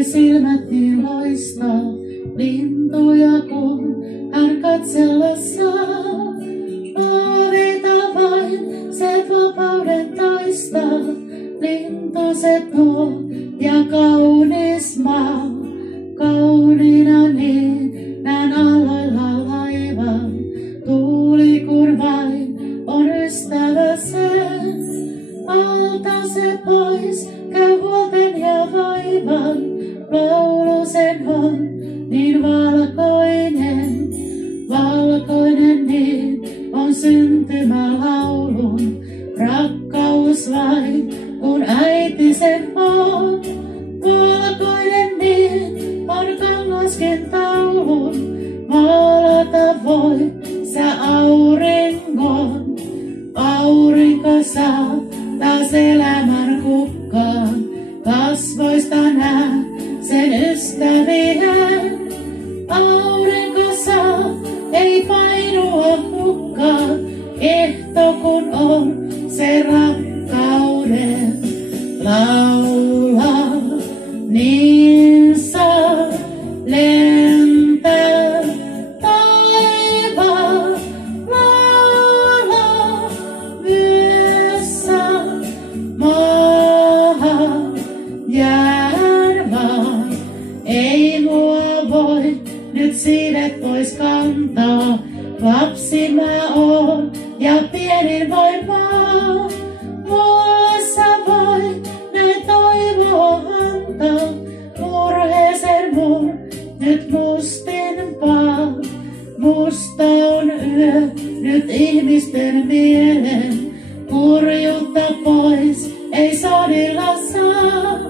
vai silmät niin loistaa, lintuja kun hän katsella saa. Valita vain, se vapauden toistaa, lintu se tuo ja kaunis maa. Kauniina niin näen aloilla laivan, tuuli kun vain on ystävä sen. Alta se pois, käy huolten ja vaivan, laulu sen on niin valkoinen. Valkoinen niin on syntymälaulun, rakkaus vain kun äiti sen on. Valkoinen niin on kangaskin taulun, maalata voi sä auringon. Aurinko saa taas elämän kukkaan, kasvoista näe sen ystävien. Aurinko saa, ei painua hukkaan, ehto kun on se rakkauden laulaa. Niin saa lentää taivaan, laulaa myös saa maahan jään vaan. Ei mua voi nyt siivet pois kantaa, lapsi mä oon ja pienin voin vaan. Muassa voi näin toivoa antaa, murheesen mun nyt mustinpaa. Musta on yö nyt ihmisten mielen, kurjuutta pois ei sodilla saa.